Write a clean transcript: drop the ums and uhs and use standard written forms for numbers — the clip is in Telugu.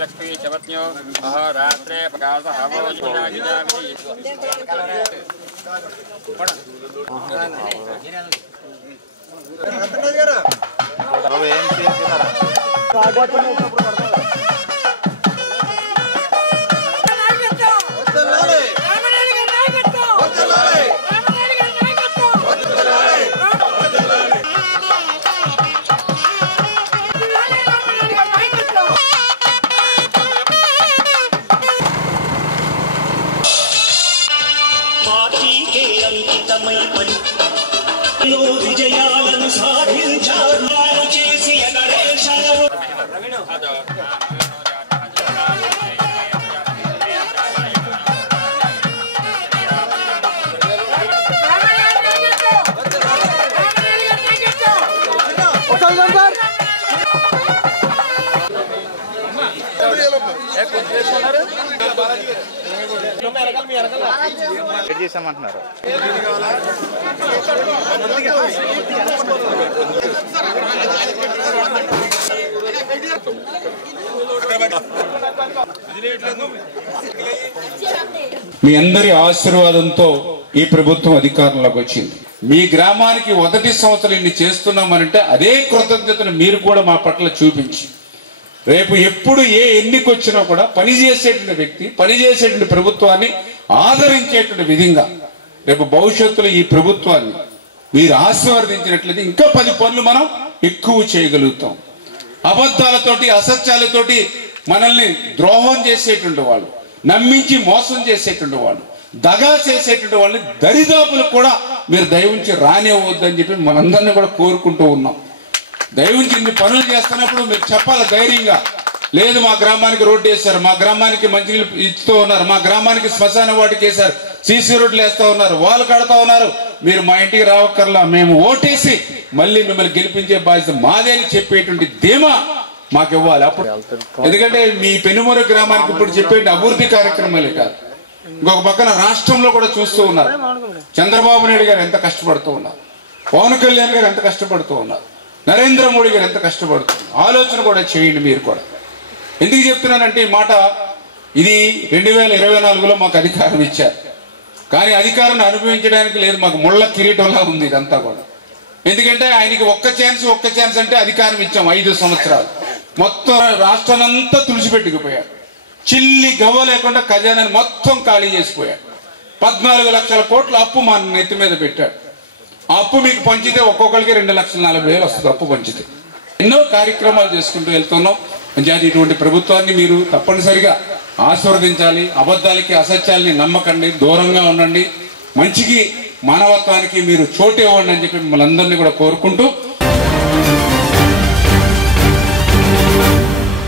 लक्ष्मी चपत्न्यो अहोरात्रे प्रकाश విజయాలను సాధించారు చేసి చేసామంటున్నారు. మీ అందరి ఆశీర్వాదంతో ఈ ప్రభుత్వం అధికారంలోకి వచ్చింది. మీ గ్రామానికి మొదటి సంవత్సరం ఇన్ని చేస్తున్నామనంటే అదే కృతజ్ఞతను మీరు కూడా మా పట్ల చూపించి రేపు ఎప్పుడు ఏ ఎన్నికొచ్చినా కూడా పనిచేసేటువంటి వ్యక్తి పనిచేసేటువంటి ప్రభుత్వాన్ని ఆదరించేటువంటి విధంగా రేపు భవిష్యత్తులో ఈ ప్రభుత్వాన్ని మీరు ఆశీర్వదించినట్లయితే ఇంకా 10 పనులు మనం ఎక్కువ చేయగలుగుతాం. అబద్ధాలతోటి అసత్యాలతోటి మనల్ని ద్రోహం చేసేటువంటి వాళ్ళు, నమ్మించి మోసం చేసేటువంటి వాళ్ళు, దగా చేసేటువంటి వాళ్ళని దరిదాపులు కూడా మీరు దయవుంచి రానివ్వద్దని చెప్పి మనందరినీ కూడా కోరుకుంటూ ఉన్నాం. దయవుంచి ఇన్ని పనులు చేస్తున్నప్పుడు మీరు చెప్పాలి ధైర్యంగా, లేదు మా గ్రామానికి రోడ్డు వేశారు, మా గ్రామానికి మంచినీళ్ళు ఇస్తూ ఉన్నారు, మా గ్రామానికి శ్మశాన వాటికి వేశారు, సీసీ రోడ్లు వేస్తా ఉన్నారు, వాళ్ళు కడతా ఉన్నారు, మీరు మా ఇంటికి రావక్కర్లా, మేము ఓటేసి మళ్ళీ మిమ్మల్ని గెలిపించే బాధ్యత మాదే అని చెప్పేటువంటి ధీమా మాకు ఇవ్వాలి. అప్పుడు ఎందుకంటే మీ పెనుమూరు గ్రామానికి ఇప్పుడు చెప్పే అభివృద్ధి కార్యక్రమాలే కాదు, ఇంకొక పక్కన రాష్ట్రంలో కూడా చూస్తూ ఉన్నారు. చంద్రబాబు నాయుడు గారు ఎంత కష్టపడుతూ ఉన్నారు, పవన్ కళ్యాణ్ గారు ఎంత కష్టపడుతూ ఉన్నారు, నరేంద్ర మోడీ గారు ఎంత కష్టపడుతున్నారు. ఆలోచన కూడా చేయండి మీరు కూడా. ఎందుకు చెప్తున్నానంటే ఈ మాట, ఇది 2024లో మాకు అధికారం ఇచ్చారు, కానీ అధికారాన్ని అనుభవించడానికి లేదు, మాకు ముళ్ళ కిరీటంలా ఉంది ఇదంతా కూడా. ఎందుకంటే ఆయనకి ఒక్క ఛాన్స్ అంటే అధికారం ఇచ్చాం 5 సంవత్సరాలు, మొత్తం రాష్ట్రానంతా తుడిచిపెట్టుకుపోయాడు. చిల్లి గవ్వ లేకుండా ఖజానాన్ని మొత్తం ఖాళీ చేసిపోయాడు. 14 లక్షల కోట్ల అప్పు మా నెత్తి మీద పెట్టాడు. ఆ అప్పు మీకు పంచితే ఒక్కొక్కరికి 2,40,000 వస్తుంది అప్పు పంచితే. ఎన్నో కార్యక్రమాలు చేసుకుంటూ వెళ్తున్నాం. అంచేది ఇటువంటి ప్రభుత్వాన్ని మీరు తప్పనిసరిగా ఆశీర్వదించాలి. అబద్ధాలకి అసత్యాలని నమ్మకండి, దూరంగా ఉండండి, మంచికి మానవత్వానికి మీరు చోటు ఇవ్వండి అని చెప్పి మిమ్మల్ని అందరినీ కూడా కోరుకుంటూ